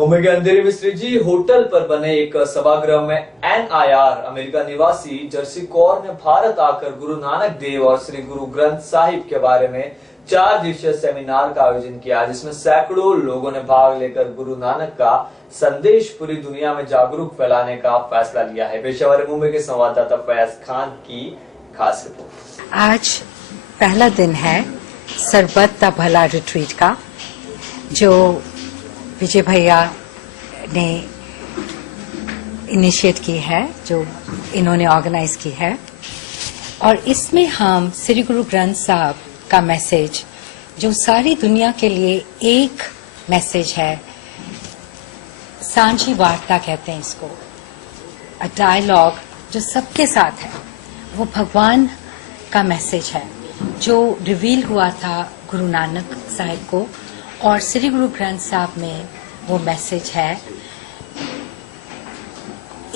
मुंबई के अंधेरी में श्रीजी होटल पर बने एक सभागृह में NIR अमेरिका निवासी जर्सी कौर ने भारत आकर गुरु नानक देव और श्री गुरु ग्रंथ साहिब के बारे में 4 दिवसीय सेमिनार का आयोजन किया, जिसमें सैकड़ों लोगों ने भाग लेकर गुरु नानक का संदेश पूरी दुनिया में जागरूक फैलाने का फैसला लिया है। पेशावर मुंबई के संवाददाता फैज खान की खास रिपोर्ट। आज पहला दिन है सरबत दा भला रिट्रीट का, जो विजय भैया ने इनिशिएट की है, जो इन्होंने ऑर्गेनाइज की है। और इसमें हम श्री गुरु ग्रंथ साहब का मैसेज, जो सारी दुनिया के लिए एक मैसेज है, सांझी वार्ता कहते हैं इसको, अ डायलॉग जो सबके साथ है, वो भगवान का मैसेज है जो रिवील हुआ था गुरु नानक साहिब को। और श्री गुरु ग्रंथ साहब में वो मैसेज है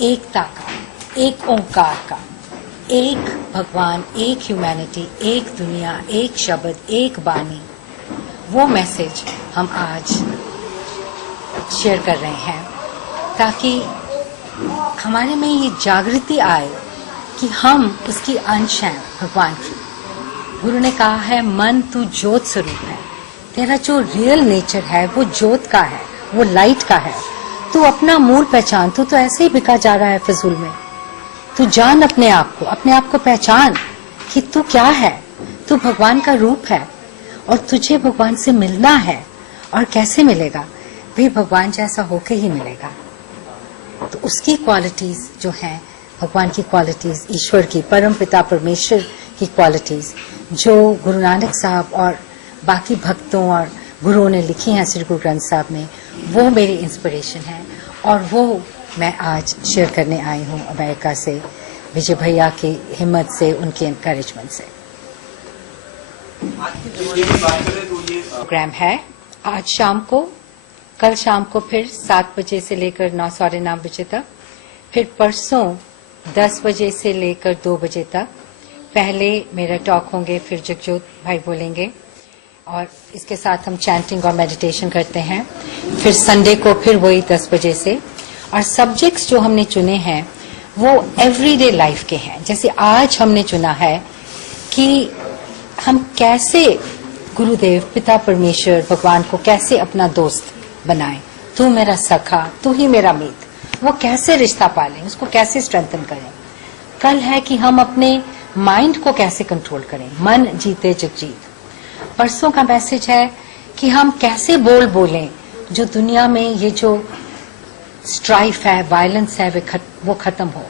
एकता का, एक ओंकार का, एक भगवान, एक ह्यूमैनिटी, एक दुनिया, एक शब्द, एक बानी। वो मैसेज हम आज शेयर कर रहे हैं ताकि हमारे में ये जागृति आए कि हम उसकी अंश हैं भगवान की। गुरु ने कहा है, मन तू ज्योत स्वरूप है, तेरा जो रियल नेचर है वो ज्योत का है, वो लाइट का है। तू अपना मूल पहचान, तू तो ऐसे ही बिका जा रहा है फिजूल में। तू जान अपने आप को पहचान कि तू क्या है। तू भगवान का रूप है और तुझे भगवान से मिलना है। और कैसे मिलेगा? भी भगवान जैसा होके ही मिलेगा। तो उसकी क्वालिटीज जो हैं, भगवान की क्वालिटीज, ईश्वर की, परम पिता परमेश्वर की क्वालिटीज, जो गुरु नानक साहब और बाकी भक्तों और गुरुओं ने लिखी हैं श्री गुरु ग्रंथ साहब में, वो मेरी इंस्पिरेशन है। और वो मैं आज शेयर करने आई हूँ अमेरिका से, विजय भैया की हिम्मत से, उनके एनकरेजमेंट से। प्रोग्राम है आज शाम को, कल शाम को फिर 7 बजे से लेकर 9 साढ़े 9 बजे तक, फिर परसों 10 बजे से लेकर 2 बजे तक। पहले मेरा टॉक होंगे, फिर जगजोत भाई बोलेंगे और इसके साथ हम चैंटिंग और मेडिटेशन करते हैं। फिर संडे को फिर वही 10 बजे से। और सब्जेक्ट्स जो हमने चुने हैं वो एवरीडे लाइफ के हैं। जैसे आज हमने चुना है कि हम कैसे गुरुदेव, पिता परमेश्वर, भगवान को कैसे अपना दोस्त बनाएं। तू मेरा सखा, तू ही मेरा मीत। वो कैसे रिश्ता पालें, उसको कैसे स्ट्रेंथन करें। कल है कि हम अपने माइंड को कैसे कंट्रोल करें, मन जीते जग जीत। परसों का मैसेज है कि हम कैसे बोलें, जो दुनिया में ये जो स्ट्राइफ है, वायलेंस है, वो खत्म हो।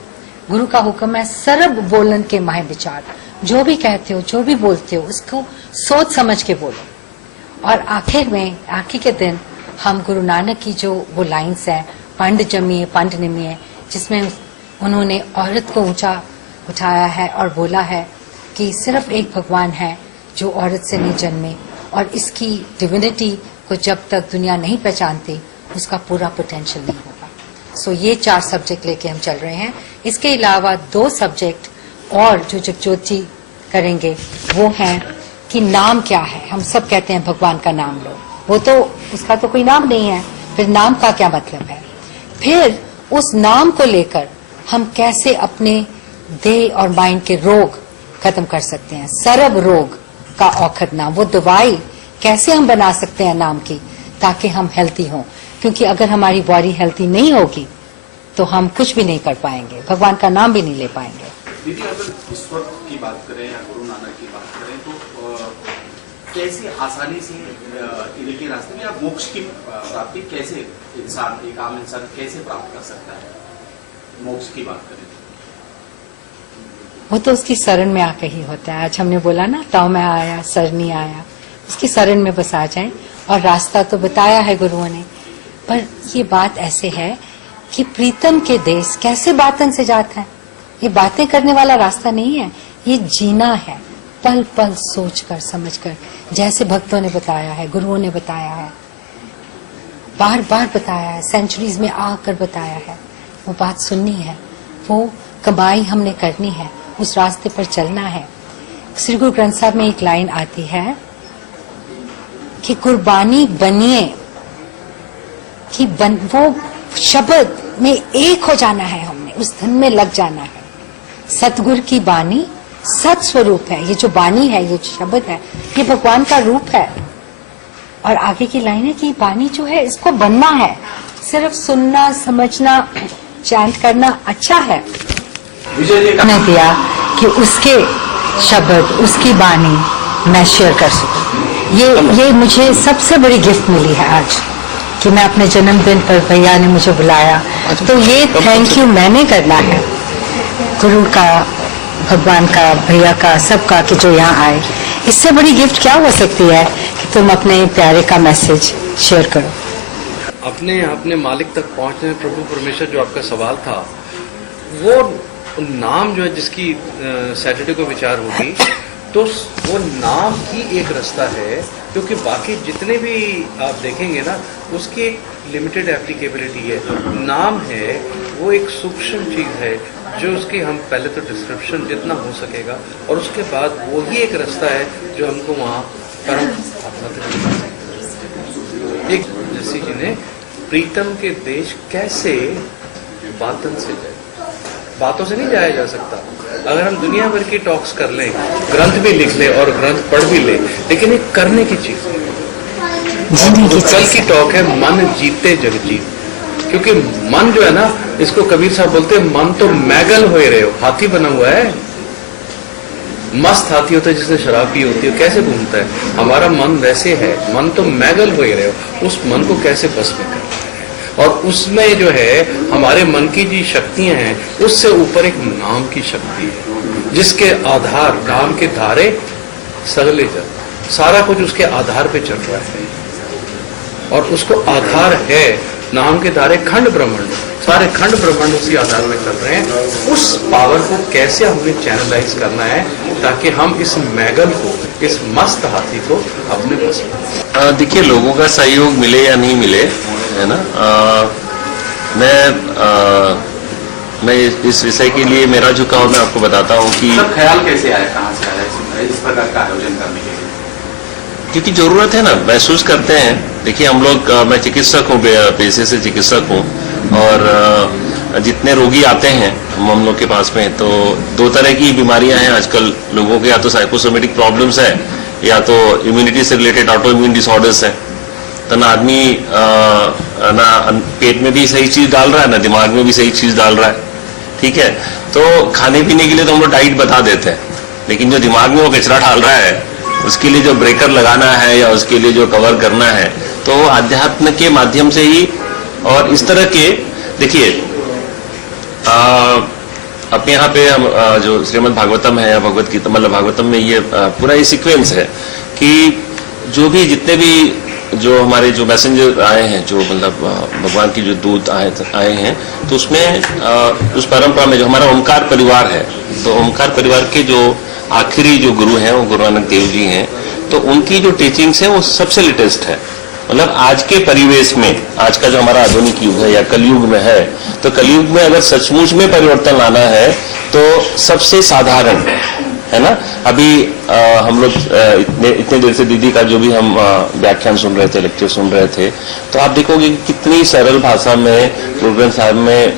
गुरु का हुक्म है, सरब बोलन के माहे विचार। जो भी कहते हो, जो भी बोलते हो, उसको सोच समझ के बोलो। और आखिर में, आखिर के दिन हम गुरु नानक की जो वो लाइन्स है, पंड जमिए पंड निमिए, जिसमें उन्होंने औरत को ऊंचा उठाया है और बोला है कि सिर्फ एक भगवान है जो औरत से नहीं जन्मे, और इसकी डिविनिटी को जब तक दुनिया नहीं पहचानती, उसका पूरा पोटेंशियल नहीं होगा। सो ये 4 सब्जेक्ट लेके हम चल रहे हैं। इसके अलावा 2 सब्जेक्ट और जो जगजोत जी करेंगे वो हैं कि नाम क्या है। हम सब कहते हैं भगवान का नाम लो, वो तो उसका तो कोई नाम नहीं है, फिर नाम का क्या मतलब है। फिर उस नाम को लेकर हम कैसे अपने देह और माइंड के रोग खत्म कर सकते हैं। सरब रोग का औखद नाम, वो दवाई कैसे हम बना सकते हैं नाम की, ताकि हम हेल्थी हों। क्योंकि अगर हमारी बॉडी हेल्थी नहीं होगी तो हम कुछ भी नहीं कर पाएंगे, भगवान का नाम भी नहीं ले पाएंगे। दीदी, अगर ईश्वर की बात करें या गुरु नानक की बात करें तो कैसे आसानी से इनके रास्ते में या मोक्ष की प्राप्ति कैसे इंसान, एक आम इंसान कैसे प्राप्त कर सकता है? मोक्ष की बात करें वो तो उसकी शरण में आके ही होता है। आज हमने बोला ना, ताऊ में आया सरनी आया, उसकी शरण में बस आ जाए। और रास्ता तो बताया है गुरुओं ने, पर ये बात ऐसे है कि प्रीतम के देश कैसे बातन से जाता है। ये बातें करने वाला रास्ता नहीं है, ये जीना है, पल पल सोच कर समझ कर, जैसे भक्तों ने बताया है, गुरुओं ने बताया है, बार बार बताया है, सेंचुरीज में आकर बताया है। वो बात सुननी है, वो कमाई हमने करनी है, उस रास्ते पर चलना है। श्री गुरु ग्रंथ साहब में एक लाइन आती है कि कुर्बानी बनिए कि वो शब्द में एक हो जाना है, हमने उस धुन में लग जाना है। सतगुरु की बानी सत स्वरूप है। ये जो बानी है, ये जो शब्द है, ये भगवान का रूप है। और आगे की लाइन है कि बानी जो है इसको बनना है, सिर्फ सुनना समझना चैंट करना अच्छा है। ने दिया कि उसके शब्द उसकी बानी मैं शेयर कर सकूं। ये मुझे सबसे बड़ी गिफ्ट मिली है आज कि मैं अपने जन्मदिन पर भैया ने मुझे बुलाया, तो ये थैंक यू मैंने करना है, गुरु का, भगवान का, भैया का, सबका, कि जो यहाँ आए। इससे बड़ी गिफ्ट क्या हो सकती है कि तुम अपने प्यारे का मैसेज शेयर करो। अपने मालिक तक पहुंचने में प्रभु परमेश्वर, जो आपका सवाल था, वो नाम जो है जिसकी सैटरडे को विचार होगी, तो वो नाम ही एक रास्ता है, क्योंकि बाकी जितने भी आप देखेंगे ना उसकी एक लिमिटेड एप्लीकेबिलिटी है। नाम है वो एक सूक्ष्म चीज है जो उसकी हम पहले तो डिस्क्रिप्शन जितना हो सकेगा, और उसके बाद वही एक रास्ता है जो हमको वहाँ परम आत्मा तक ले जा सकता है। एक जैसी जी ने प्रीतम के देश कैसे बातन से जाए, बातों से नहीं जाया जा सकता। अगर हम दुनिया भर की टॉक्स कर लें, ग्रंथ भी लिख लें और ग्रंथ पढ़ भी लें, लेकिन एक करने की चीज है। कल की टॉक है मन जीते जग जीत, क्योंकि मन जो है ना, इसको कबीर साहब बोलते हैं मन तो मैगल हो रहे हो, हाथी बना हुआ है। मस्त हाथी होता है जिसने शराब पी होती है, कैसे घूमता है। हमारा मन वैसे है, मन तो मैगल हो रहे हो, उस मन को कैसे बस में करना है। और उसमें जो है हमारे मन की जी शक्तियां हैं, उससे ऊपर एक नाम की शक्ति है, जिसके आधार नाम के धारे सगले चल, सारा कुछ उसके आधार पे चल रहा है। और उसको आधार है नाम के धारे खंड ब्रह्मांड, सारे खंड ब्रह्मांड उसी आधार में चल रहे हैं। उस पावर को कैसे हमें चैनलाइज करना है ताकि हम इस मैगल को, इस मस्त हाथी को अपने बस में। देखिए, लोगों का सहयोग मिले या नहीं मिले, है ना, मैं इस विषय के लिए मेरा झुकाव मैं आपको बताता हूँ कि ख्याल कैसे आया, कहाँ से आया इस प्रकार का आयोजन करने के लिए? क्योंकि जरूरत है ना, महसूस करते हैं। देखिए, हम लोग, मैं चिकित्सक हूँ, पेशे से चिकित्सक हूँ, और जितने रोगी आते हैं हम लोग के पास में, तो दो तरह की बीमारियां हैं आजकल लोगों के, या तो साइकोसोमेटिक प्रॉब्लम्स है, या तो इम्यूनिटी से रिलेटेड ऑटो इम्यून डिसऑर्डर्स है। तो ना आदमी ना पेट में भी सही चीज डाल रहा है, ना दिमाग में भी सही चीज डाल रहा है, ठीक है। तो खाने पीने के लिए तो हम लोग डाइट बता देते हैं, लेकिन जो दिमाग में वो कचरा डाल रहा है, उसके लिए जो ब्रेकर लगाना है या उसके लिए जो कवर करना है, तो अध्यात्म के माध्यम से ही। और इस तरह के, देखिए, अपने यहाँ पे हम जो श्रीमद् भागवतम है या भगवत गीता, मतलब भागवतम में ये पूरा ये सीक्वेंस है कि जो भी जितने भी जो हमारे जो मैसेंजर आए हैं, जो मतलब भगवान की जो दूत आए हैं, तो उसमें उस परंपरा में जो हमारा ओमकार परिवार है, तो ओमकार परिवार के जो आखिरी जो गुरु हैं वो गुरु नानक देव जी हैं। तो उनकी जो टीचिंग्स है वो सबसे लेटेस्ट है। मतलब आज के परिवेश में, आज का जो हमारा आधुनिक युग है या कलयुग में है, तो कलयुग में अगर सचमुच में परिवर्तन लाना है तो सबसे साधारण है ना। अभी हम लोग इतने देर से दीदी का जो भी हम व्याख्यान सुन रहे थे, लेक्चर सुन रहे थे, तो आप देखोगे कि कितनी सरल भाषा में गुरु ग्रंथ साहिब में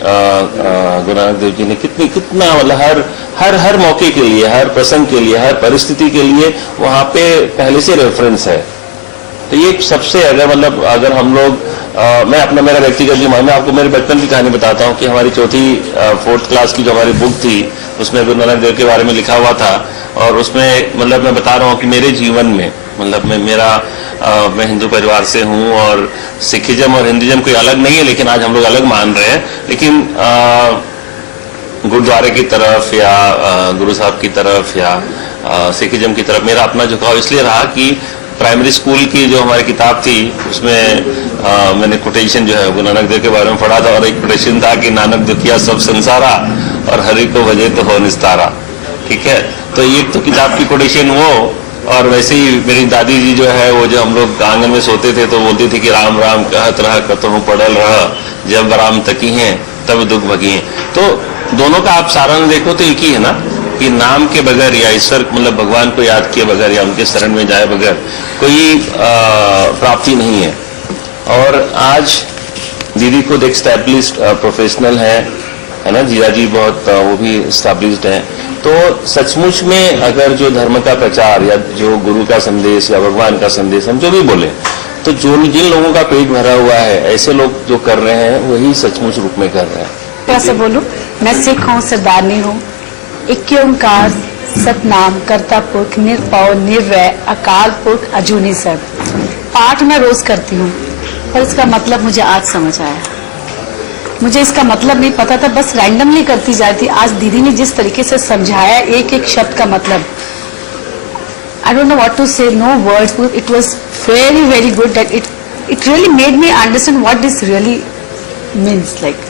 गुरु नानक देव जी ने कितना मतलब हर मौके के लिए, हर प्रसंग के लिए, हर परिस्थिति के लिए वहां पे पहले से रेफरेंस है। तो ये सबसे अगर हम लोग मेरा व्यक्तिगत जीवन, मैं आपको मेरे बचपन की कहानी बताता हूँ कि हमारी चौथी 4th क्लास की जो हमारी बुक थी, उसमें गुरु नानक देव के बारे में लिखा हुआ था। और उसमें मतलब मैं बता रहा हूँ कि मेरे जीवन में, मतलब मैं हिंदू परिवार से हूँ, और सिखिज्म और हिंदुइज्म कोई अलग नहीं है, लेकिन आज हम लोग अलग मान रहे हैं। लेकिन गुरुद्वारे की तरफ या गुरु साहब की तरफ या सिखिज्म की तरफ मेरा अपना झुकाव इसलिए रहा कि प्राइमरी स्कूल की जो हमारी किताब थी उसमें मैंने कोटेशन जो है गुरु नानक देव के बारे में पढ़ा था, और एक कोटेशन था कि नानक दुखिया सब संसारा और हरि को भजे तो हो निस्तारा। ठीक है, तो ये तो किताब की कोटेशन वो, और वैसे ही मेरी दादी जी जो है वो जो हम लोग आंगन में सोते थे तो बोलती थी कि राम राम कहत रहा कतहु पड़ल रहा, जब राम तकी हैं तब दुख भगी हैं। तो दोनों का आप सारांश देखो तो एक ही है ना कि नाम के बगैर या ईश्वर मतलब भगवान को याद किए बगैर या उनके शरण में जाए बगैर कोई प्राप्ति नहीं है। और आज दीदी खुद एक स्टैब्लिश्ड प्रोफेशनल है ना, जीजा जी बहुत वो भी स्टैब्लिश्ड हैं। तो सचमुच में अगर जो धर्म का प्रचार या जो गुरु का संदेश या भगवान का संदेश हम जो भी बोले, तो जिन लोगों का पेट भरा हुआ है, ऐसे लोग जो कर रहे हैं वही सचमुच रूप में कर रहे हैं। कैसे बोलूं, मैं सिख हूँ, सरदारनी हूँ। एक ओंकार सतनाम करता पुरख निरपौ निर्वै अकाल पुरख अजूनी सब पाठ मैं रोज करती हूँ, पर इसका मतलब मुझे आज समझ आया। मुझे इसका मतलब नहीं पता था, बस रैंडमली करती जाती। आज दीदी ने जिस तरीके से समझाया एक एक शब्द का मतलब, I don't know what to say, no words. It was very, very good that it really made me understand what this really means. Like